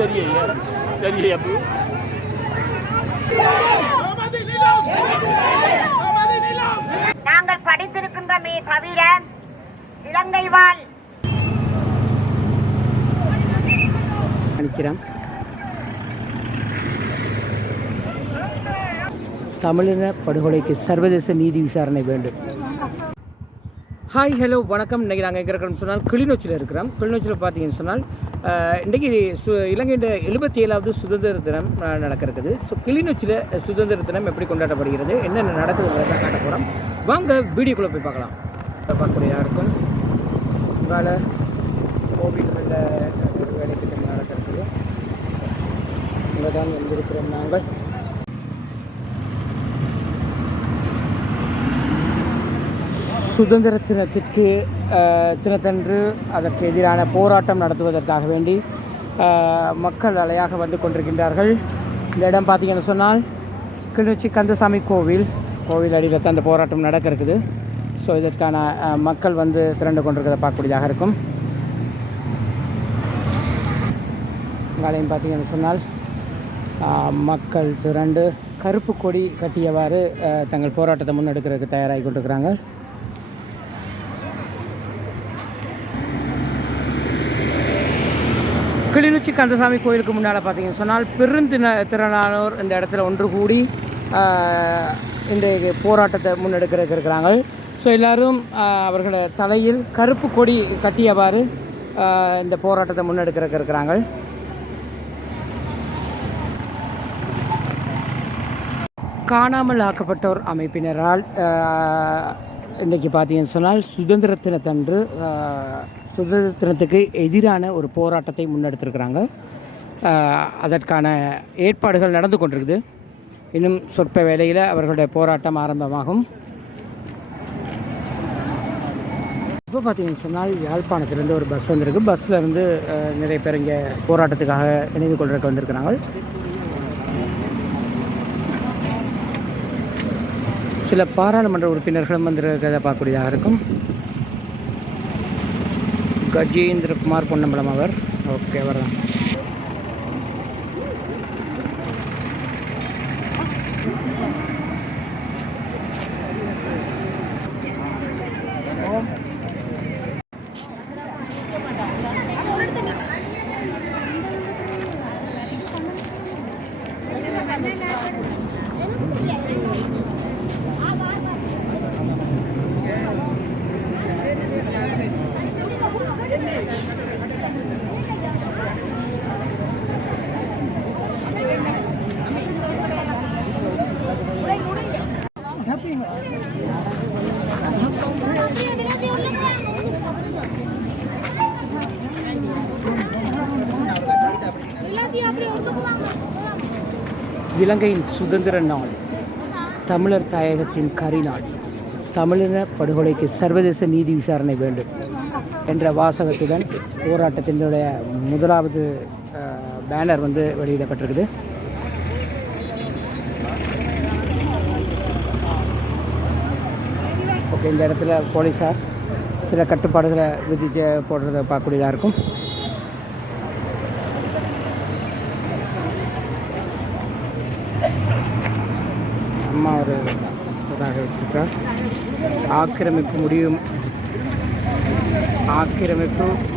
சரியா சரியா நாங்கள் படித்திருக்கின்றமே தவிர இலங்கை வாழ் நினைக்கிறேன் தமிழின படுகொலைக்கு சர்வதேச நீதி விசாரணை வேண்டும். ஹாய் ஹலோ வணக்கம். இன்றைக்கி நாங்கள் எங்கே இருக்கிறோம்னு சொன்னால் கிளிநொச்சியில் இருக்கிறோம். கிளிநொச்சியில் பார்த்தீங்கன்னு சொன்னால் இன்றைக்கி இலங்கையின் 77வது சுதந்திர தினம் நடக்கிறது. ஸோ கிளிநொச்சியில் சுதந்திர தினம் எப்படி கொண்டாடப்படுகிறது, என்னென்ன நடக்குதுங்கிறத காட்ட போகிறோம். வாங்க வீடியோக்குள்ளே போய் பார்க்கலாம். பார்க்கக்கூடியதாக இருக்கும். உங்களால் கோவில் வேலைக்கு நடக்கிறது. இங்கே தான் வந்திருக்கிறோம் நாங்கள். சுதந்திர தினத்தன்று அதற்கு எதிரான போராட்டம் நடத்துவதற்காக வேண்டி மக்கள் அலையாக வந்து கொண்டிருக்கின்றார்கள். இந்த இடம் பார்த்தீங்கன்னு சொன்னால் கிளிநொச்சி கந்தசாமி கோவில் அடியில் தான் அந்த போராட்டம் நடக்க இருக்குது. ஸோ இதற்கான மக்கள் வந்து திரண்டு கொண்டிருக்கிறத பார்க்கக்கூடியதாக இருக்கும். இங்காலையும் பார்த்தீங்கன்னு சொன்னால் மக்கள் திரண்டு கருப்பு கொடி கட்டியவாறு தங்கள் போராட்டத்தை முன்னெடுக்கிறதுக்கு தயாராகி கொண்டிருக்கிறாங்க. கிளிநொச்சி கந்தசாமி கோயிலுக்கு முன்னால் பார்த்தீங்கன்னு சொன்னால் பெருந்திரளானோர் இந்த இடத்துல ஒன்று கூடி இந்த போராட்டத்தை முன்னெடுக்கிறதுக்கு இருக்கிறாங்க. ஸோ எல்லோரும் அவர்களோட தலையில் கருப்பு கொடி கட்டியவாறு இந்த போராட்டத்தை முன்னெடுக்கிறதுக்கு இருக்கிறாங்க. காணாமல் ஆக்கப்பட்டோர் அமைப்பினரால் இன்றைக்கி பார்த்தீங்கன்னு சொன்னால் சுதந்திர தினத்தன்று சுதந்திர தினத்துக்கு எதிரான ஒரு போராட்டத்தை முன்னெடுத்திருக்கிறாங்க. அதற்கான ஏற்பாடுகள் நடந்து கொண்டிருக்குது. இன்னும் சொற்ப வேளையில் அவர்களுடைய போராட்டம் ஆரம்பமாகும். இப்போ பார்த்தீங்கன்னு சொன்னால் யாழ்ப்பாணத்திலேருந்து ஒரு பஸ் வந்திருக்கு. பஸ்ஸில் இருந்து நிறைய பேர் இங்கே போராட்டத்துக்காக இணைந்து கொள்றதுக்கு வந்திருக்கிறாங்க. சில பாராளுமன்ற உறுப்பினர்களும் வந்திருக்கிறத பார்க்கக்கூடியதாக இருக்கும். கஜேந்திரகுமார் பொன்னம்பலம் அவர் அவர் தான். இலங்கையின் சுதந்திர நாள், தமிழர் தாயகத்தின் கரிநாள், தமிழின படுகொலைக்கு சர்வதேச நீதி விசாரணை வேண்டும் என்ற வாசகத்துடன் போராட்டத்தினுடைய முதலாவது பேனர் வந்து வெளியிடப்பட்டிருக்குது. ஓகே, இந்த இடத்துல போலீஸார் சில கட்டுப்பாடுகளை விதித்து போடுறதை பார்க்கக்கூடியதாக இருக்கும். அம்மா ஒரு இதாக வச்சிருக்கிறார். ஆக்கிரமிப்பு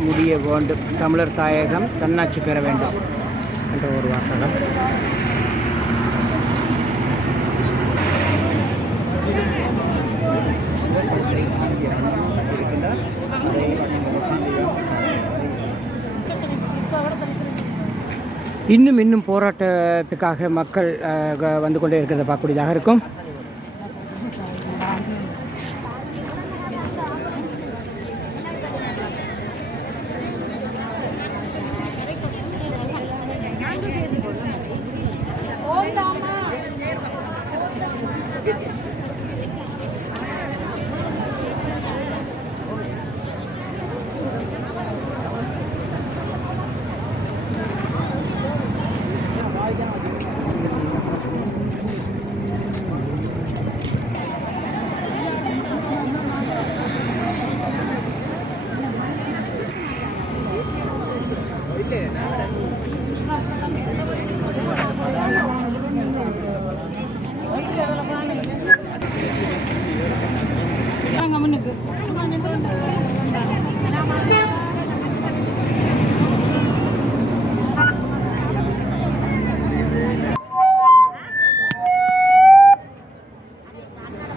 முடிய வேண்டும், தமிழர் தாயகம் தன்னாட்சி பெற வேண்டும் என்ற ஒரு வாசகம். இன்னும் போராட்டத்துக்காக மக்கள் வந்து கொண்டே இருக்கிறத பார்க்கக்கூடியதாக இருக்கும்.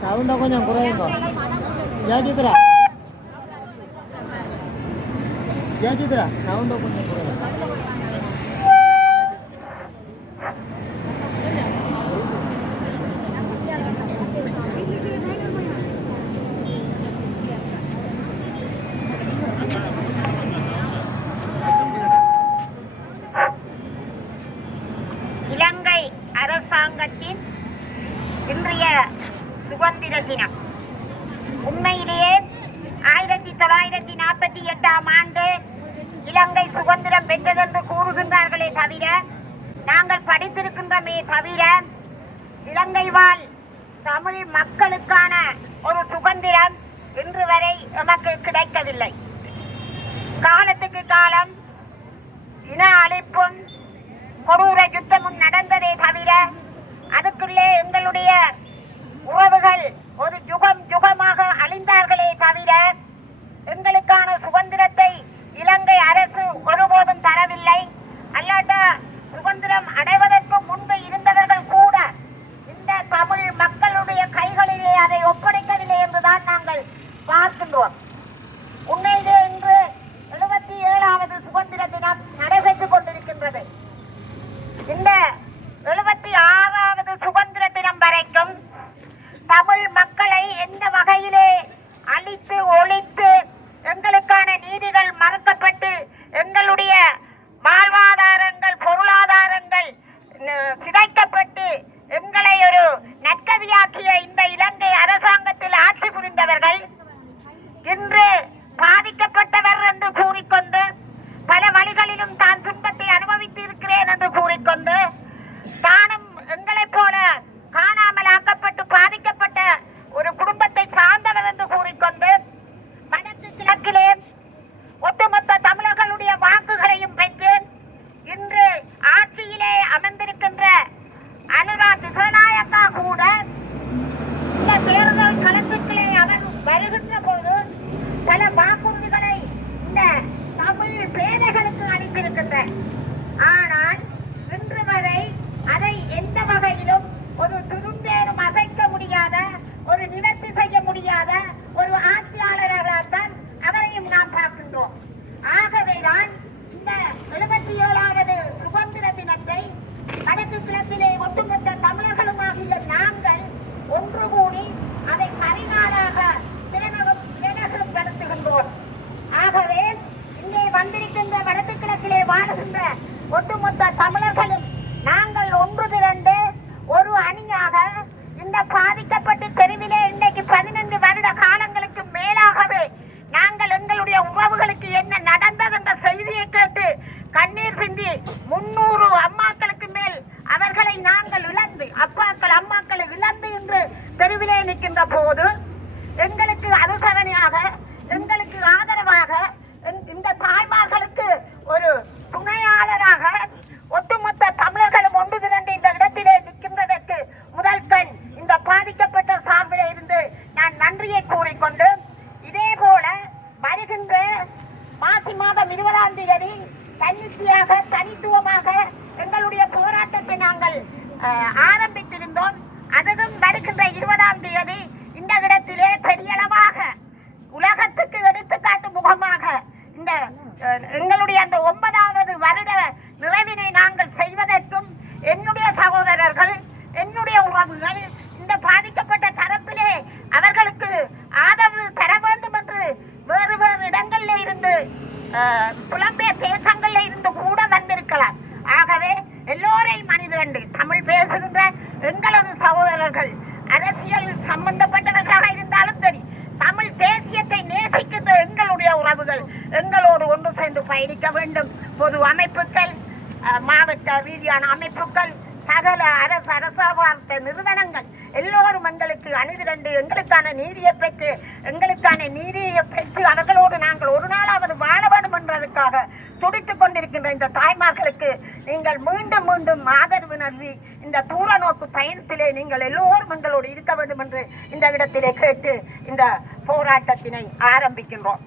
சவுண்டா கொஞ்சம் குறையுங்க. ஜாஜித்ரா சவுண்டா கொஞ்சம் குறையும். இலங்கை அரசாங்கத்தின் இன்றைய சுதந்திர தினம் உண்மையிலேயே 1948ஆம் ஆண்டு இலங்கை சுதந்திரம் பெற்றதென்று கூறுகின்றார்களே தவிர, நாங்கள் படித்திருக்கின்றமே தவிர, இலங்கை வாழ் தமிழ் மக்களுக்கான ஒரு சுதந்திரம் இன்று வரை நமக்கு கிடைக்கவில்லை. காலத்துக்கு காலம் இன அழிப்பும் கொடூர யுத்தமும் நடந்ததே தவிர, அதுக்குள்ளே எங்களுடைய உறவுகள் ஒரு யுகமாக அழிந்தார்களே தவிர, எங்களுக்கான சுதந்திரத்தை இலங்கை அரசு ஒருபோதும் தரவில்லை. அல்லாட்ட சுதந்திரம் அடைவதற்கு முன்பு இருந்தவர்கள் கூட இந்த தமிழ் மக்களுடைய கைகளிலே அதை ஒப்படைக்கவில்லை என்றுதான் நாங்கள் பார்க்கின்றோம். உண்மையிலே இன்று 77வது சுதந்திர தினம் நடைபெற்றுக் கொண்டிருக்கின்றது. இந்த 76வது சுதந்திர தினம் வரைக்கும் தமிழ் மக்களை எந்த வகையிலே அழித்து ஒழித்து எங்களுக்கான நீதிகள் மறுக்கப்பட்டு எங்களுடைய வாழ்வாதாரங்கள் பொருளாதாரங்கள் சிதைக்கப்பட்டு எங்களை ஒரு நற்கதியாக்கிய இந்த இலங்கை அரசாங்கத்தில் ஆட்சி புரிந்தவர்கள் இன்று பாதிக்கப்பட்டவர் என்று கூறிக்கொண்டு, பல வழிகளிலும் தான் துன்பத்தை அனுபவித்து இருக்கிறேன் என்று கூறிக்கொண்டு, தானும் எங்களைப் போல காணாமலாக்கப்பட்டு பாதிக்கப்பட்ட ஒரு குடும்பத்தை சார்ந்தவர் என்று கூறிக்கொண்டு, வடக்கு கிழக்கிலே ஒட்டுமொத்த தமிழர்களுடைய வாக்குகளையும் பெற்று இன்று ஆட்சியிலே அமர்ந்திருக்கின்ற அனுரா திசாநாயக்கா கூட இந்த தேர்தல் களத்துக்களே அவர் வருகின்ற போது பல வாக்குறுதிகளை இந்த தமிழ் பேதைகளுக்கு அளித்திருக்கின்ற, ஆனால் இன்று வரை அதை எந்த வகையிலும் ஒரு துரும்பேரும் அசைக்க முடியாத, ஒரு நிவர்த்தி செய்ய முடியாத ஒரு ஆட்சியாளர்களால்தான் அவரையும் நாம் பார்க்கின்றோம். ஆகவேதான் இந்த 77வது சுதந்திர தினத்தை வடக்கு கிழக்கிலே ஒட்டுமொத்த தமிழர்களுமாகிய நாங்கள் ஒன்று கூடி அதை பரிநாளாக பிரகடனப்படுத்துகின்றோம். ஆகவே இங்கே வந்திருக்கின்ற வடக்கு கிழக்கிலே வாழுகின்ற ஒட்டுமொத்த தமிழர்களும் நாங்கள் ஒன்று திரண்டு ஒரு அணியாக இந்த பாதிக்கப்பட்டு தெருவிலே இன்றைக்கு 15 வருட காலங்களுக்கு மேலாகவே நாங்கள் எங்களுடைய உறவுகளுக்கு என்ன நடந்தது என்ற செய்தியை கேட்டு கண்ணீர் சிந்தி 300 அம்மாக்களுக்கு மேல் அவர்களை நாங்கள் இழந்து, அப்பாக்கள் அம்மாக்களை இழந்து இன்று தெருவிலே நிற்கின்ற போது எங்களுக்கு அனுசரணையாக, எங்களுக்கு ஆதரவாக, இந்த தாய்மார்களுக்கு ஒரு துணையாளராக ஒட்டுமொத்த தமிழர்களும் ஒன்று திரண்டு இந்த இடத்திலே நிற்கின்றதற்கு முதல் கண் இந்த பாதிக்கப்பட்ட சார்பில் இருந்து நான் நன்றியை கூறிக்கொண்டு, இதே போல வருகின்ற மாசி மாதம் 20ஆம் தேதி தன்னிச்சையாக தனித்துவமாக எங்களுடைய போராட்டத்தை நாங்கள் ஆரம்பித்திருந்தோம். அதுவும் வருகின்ற 20ஆம் தேதி இந்த இடத்திலே பெரியளவாக உலகத்துக்கு எடுத்துக்காட்டு முகமாக இந்த எங்களுடைய அந்த 9வது வருட நிறைவினை நாங்கள் செய்வதற்கும் என்னுடைய சகோதரர்கள், என்னுடைய உறவுகள் இந்த பாதிக்கப்பட்ட தரப்பிலே அவர்களுக்கு ஆதரவு தர வேண்டும் என்று வேறு வேறு இடங்களில் இருந்து புலம்பெயர் தேசங்களில் இருந்து கூட வந்திருக்கலாம். ஆகவே எல்லோரையும் மனிதண்டு தமிழ் பேசுகின்ற எங்களது சகோதரர்கள் அரசியல் சம்பந்தப்பட்டவர்களாக இருந்தாலும் சரி, தமிழ் தேசியத்தை நேசிக்கின்ற எங்களுடைய உறவுகள் எங்களோடு ஒன்று சேர்ந்து பயணிக்க வேண்டும். பொது அமைப்புகள், மாவட்ட ரீதியான அமைப்புகள், சகல அரசாங்க நிறுவனங்கள் எல்லோரும் எங்களுக்கு அணிதிரண்டு எங்களுக்கான நீதியை பெற்று அவர்களோடு நாங்கள் ஒரு நாளாவது வாழ வேண்டும் என்பதற்காக துடித்துக் கொண்டிருக்கின்ற இந்த தாய்மார்களுக்கு நீங்கள் மீண்டும் மீண்டும் ஆதரவு நல்கி இந்த தூர நோக்கு பயணத்திலே நீங்கள் எல்லோரும் எங்களோடு இருக்க வேண்டும் என்று இந்த இடத்திலே கேட்டு இந்த போராட்டத்தினை ஆரம்பிக்கின்றோம்.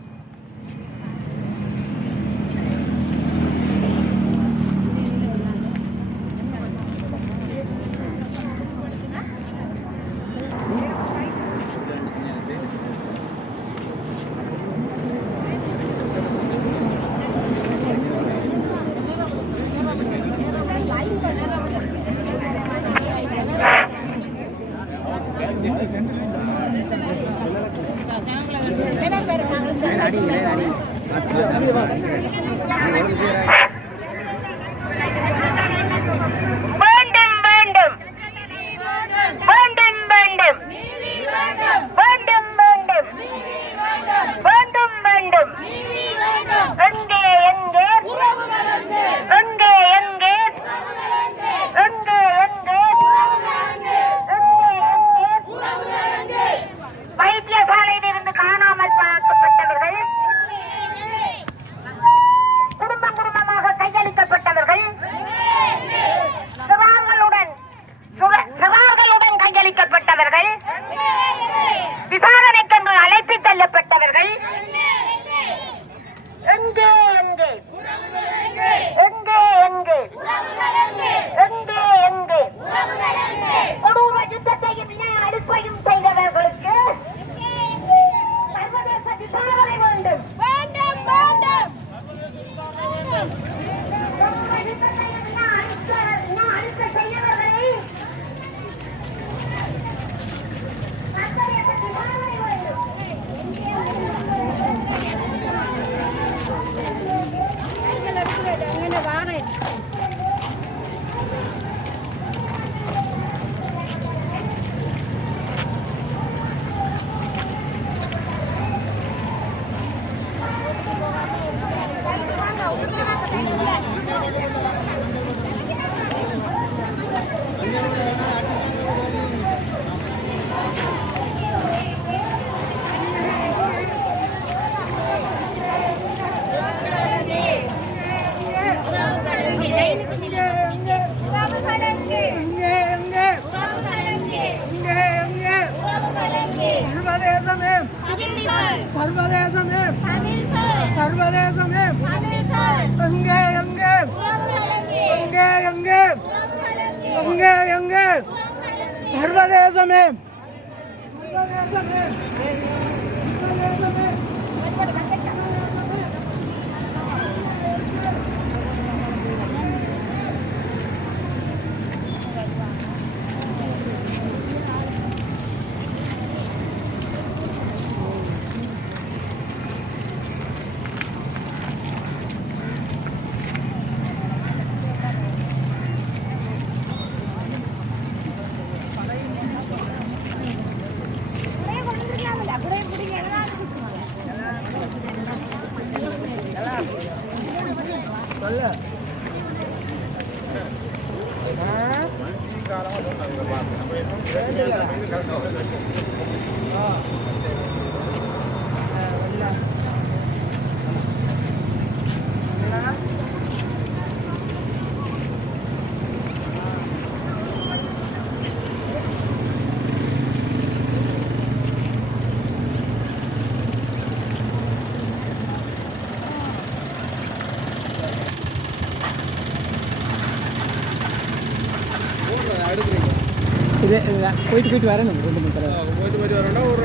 இது போயிட்டு வரணும் 2 தடவை போயிட்டு வரணும் ஒரு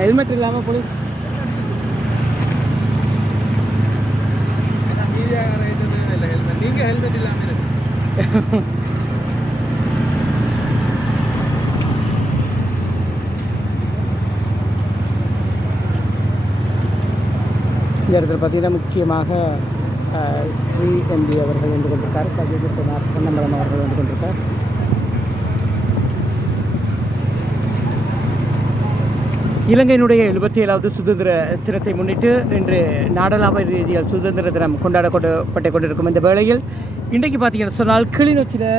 ஹெல்மெட் இல்லாமல் போலீஸ் நீங்கள் ஹெல்மெட் இல்லாமல் இந்த இடத்துல பார்த்தீங்கன்னா முக்கியமாக ஸ்ரீ எம்பி அவர்கள் வந்து கொண்டிருக்கார், கஜேந்திரகுமார் பொன்னம்பலம் அவர்கள் வந்து கொண்டிருக்கார். இலங்கையினுடைய 77வது சுதந்திர தினத்தை முன்னிட்டு இன்று நாடளாவிய ரீதியில் சுதந்திர தினம் கொண்டாடப்பட்டு கொண்டிருக்கும் இந்த வேளையில் இன்றைக்கு பார்த்தீங்கன்னு சொன்னால் கிளிநொச்சியில்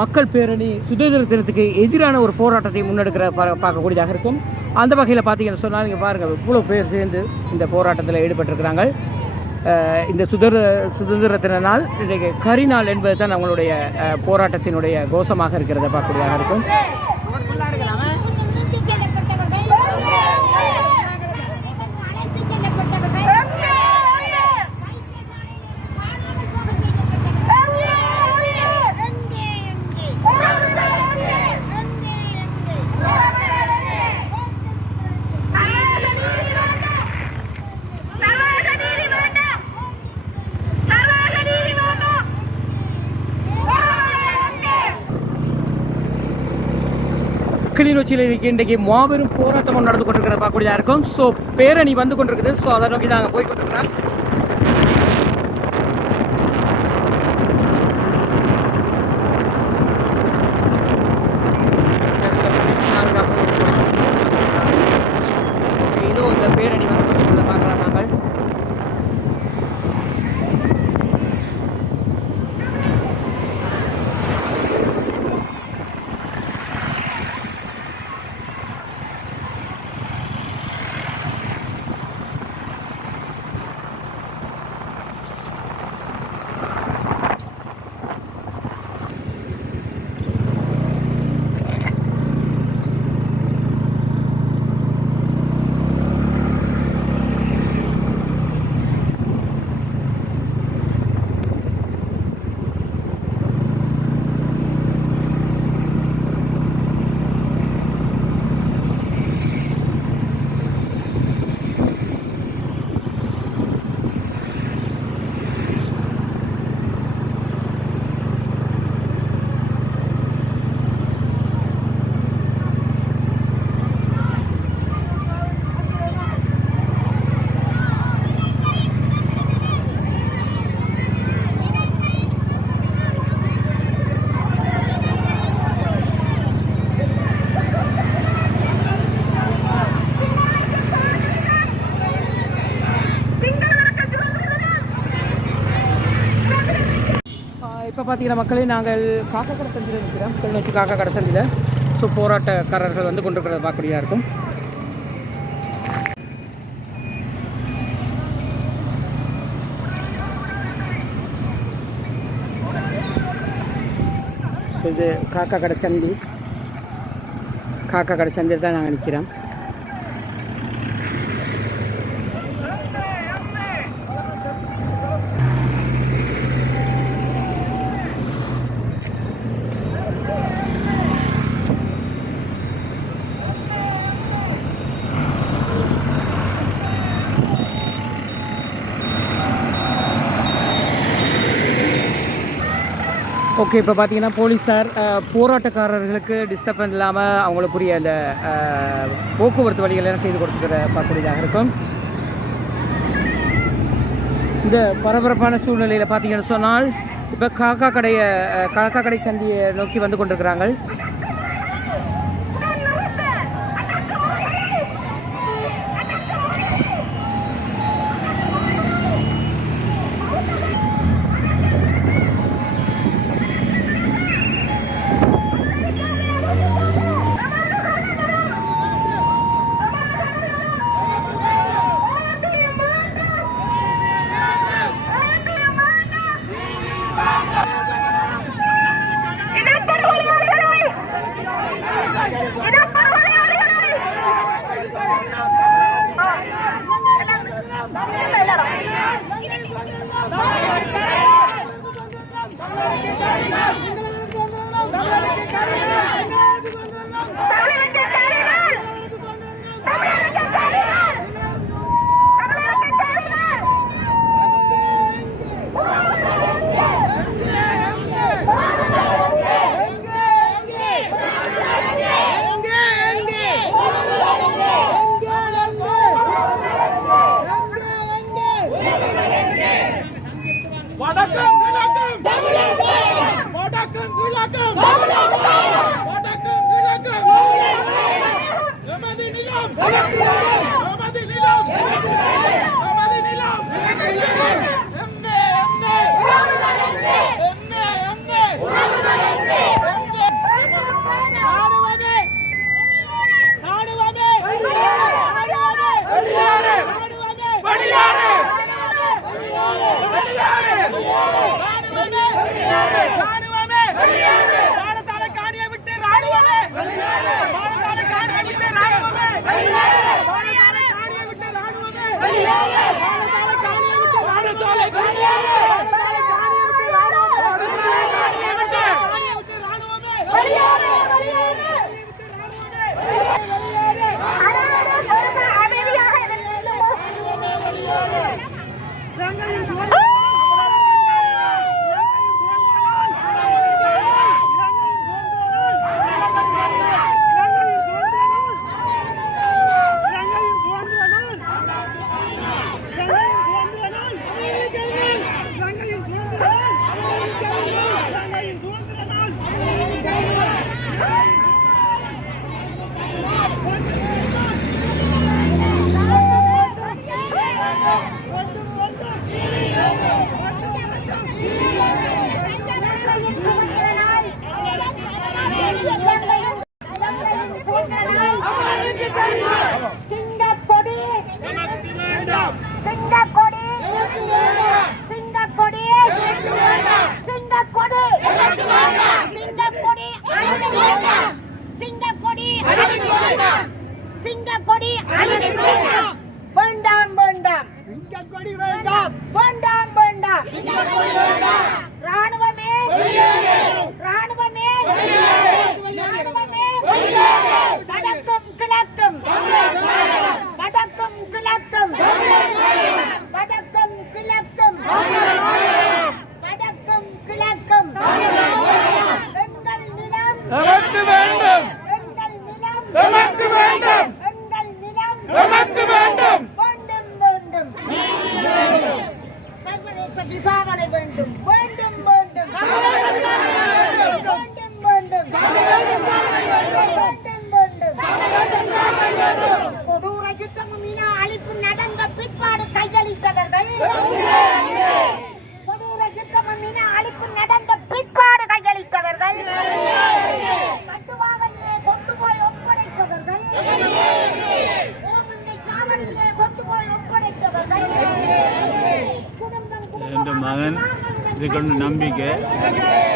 மக்கள் பேரணி சுதந்திர தினத்துக்கு எதிரான ஒரு போராட்டத்தை முன்னெடுக்கிற பார்க்கக்கூடியதாக இருக்கும். அந்த வகையில் பார்த்தீங்கன்னு சொன்னால் இங்கே பாருங்கள் இவ்வளோ பேர் சேர்ந்து இந்த போராட்டத்தில் ஈடுபட்டிருக்கிறாங்க. இந்த சுதந்திர நாள் இன்றைக்கு கரிநாள் என்பது தான் நம்மளுடைய போராட்டத்தினுடைய கோஷமாக இருக்கிறத பார்க்கக்கூடியதாக இருக்கும். கிளிநொச்சியில் இன்றைக்கு மாபெரும் போராட்டம் நடந்து கொண்டிருக்கிறத பார்க்கக்கூடியதாக இருக்கும். ஸோ பேரணி வந்து கொண்டிருக்குது. ஸோ அதை நோக்கி நாங்கள் போய் கொண்டிருக்கிறோம். இதோ இந்த பேரணி வந்து கொண்டிருக்கிறத பார்க்கலாம் நாங்கள். இப்போ பார்த்தீங்கன்னா மக்களே, நாங்கள் காக்கா கடை சந்தியில் இருக்கிறோம். கிளிநொச்சி காக்கா கடை சந்தியில். ஸோ போராட்டக்காரர்கள் வந்து கொண்டிருக்கிறத பார்க்கக்கூடியதாக இருக்கும். ஸோ இது காக்கா கடை சந்தி. காக்கா கடை சந்தியில் தான் நாங்கள் நிற்கிறோம். ஓகே, இப்போ பார்த்தீங்கன்னா போலீஸார் போராட்டக்காரர்களுக்கு டிஸ்டர்பன்ஸ் இல்லாமல் அவங்களுக்குரிய அந்த போக்குவரத்து வழிகளெல்லாம் செய்து கொடுத்துக்கிற பார்க்கக்கூடியதாக இருக்கும். இந்த பரபரப்பான சூழ்நிலையில் பார்த்தீங்கன்னு சொன்னால் இப்போ காக்கா கடை சந்தியை நோக்கி வந்து கொண்டிருக்கிறாங்க. விசாரணை வேண்டும் வேண்டும் வேண்டும் கொடூர யுத்தமும் இன அழிப்பு நடந்த பிற்பாடு கையளித்தவர்கள் கொடூர யுத்தமும் இன அழிப்பு நடந்த பிற்பாடு கையளித்தவர்கள் கட்டுவாகத்திலே கொண்டு போய் ஒப்படைத்தவர்கள் சாவடியிலே கொண்டு போய் ஒப்படைத்தவர்கள் என் மகன் இதுக்கொண்டு நம்பிக்கை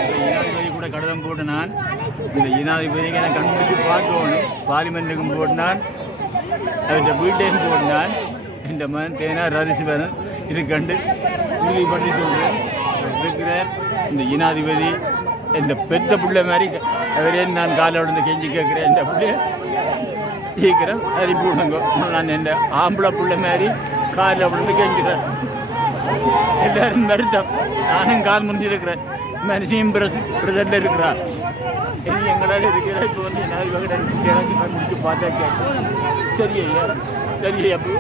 ஜனாதிபதி கூட கடிதம் போட்டு நான் இந்த ஜனாதிபதிக்கு எனக்கு கண்டுபிடிச்சு பார்க்கணும் பார்லிமெண்ட்டுக்கும் போட்டினான் அவருடைய வீட்டையும் போட்டினான் என் மகன் தேனா ரதிசிவரன் இது கண்டு உறுதிப்பட்டு சொல்கிறேன் இருக்கிறார் இந்த ஜனாதிபதி என் பெத்த பிள்ளை மாதிரி அவரே நான் காலை விழுந்து கெஞ்சி கேட்குறேன் என் பிள்ளை சீக்கிரம் அனுப்பி விடுங்க நான் என் ஆம்பளை பிள்ளை மாதிரி காலில் விழுந்து கெஞ்சுறேன் எல்லாரும் வருத்தம் நானும் கால் முடிஞ்சிருக்கிறேன் மனுஷியும் பிரதரில் இருக்கிறார் எங்களால் இருக்கிற இப்போ வந்து எனக்கு முடிச்சு பார்த்தா கேட்கும் சரியா சரியா அப்போ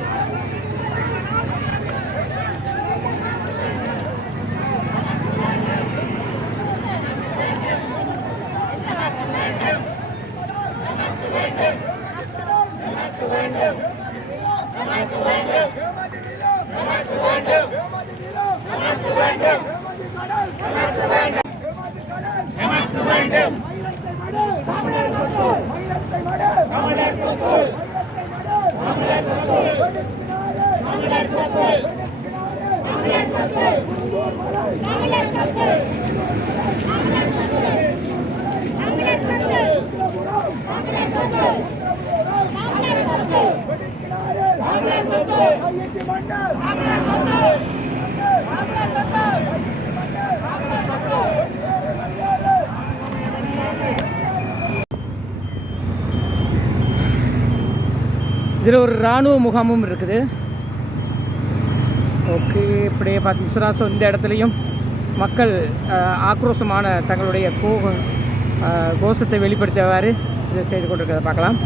இதில் ஒரு இராணுவ முகாமும் இருக்குது. ஓகே, இப்படியே பார்த்தீங்கன்னா ஸோ இந்த இடத்துலையும் மக்கள் ஆக்ரோஷமான தங்களுடைய கோஷத்தை வெளிப்படுத்தியவாறு இதை செய்து கொண்டிருக்கிறத பார்க்கலாம்.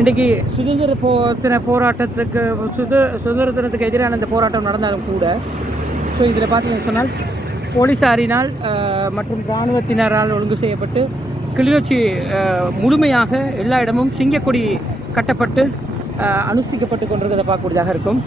இன்றைக்கி சுதந்திரத்தினத்துக்கு எதிரான இந்த போராட்டம் நடந்தாலும் கூட ஸோ இதில் பார்த்தீங்கன்னு சொன்னால் போலீஸாரினால் மற்றும் இராணுவத்தினரால் ஒழுங்கு செய்யப்பட்டு கிளிநொச்சி முழுமையாக எல்லா இடமும் சிங்கக்கொடி கட்டப்பட்டு அனுஷ்டிக்கப்பட்டு கொண்டிருக்கிறத பார்க்கக்கூடியதாக இருக்கும்.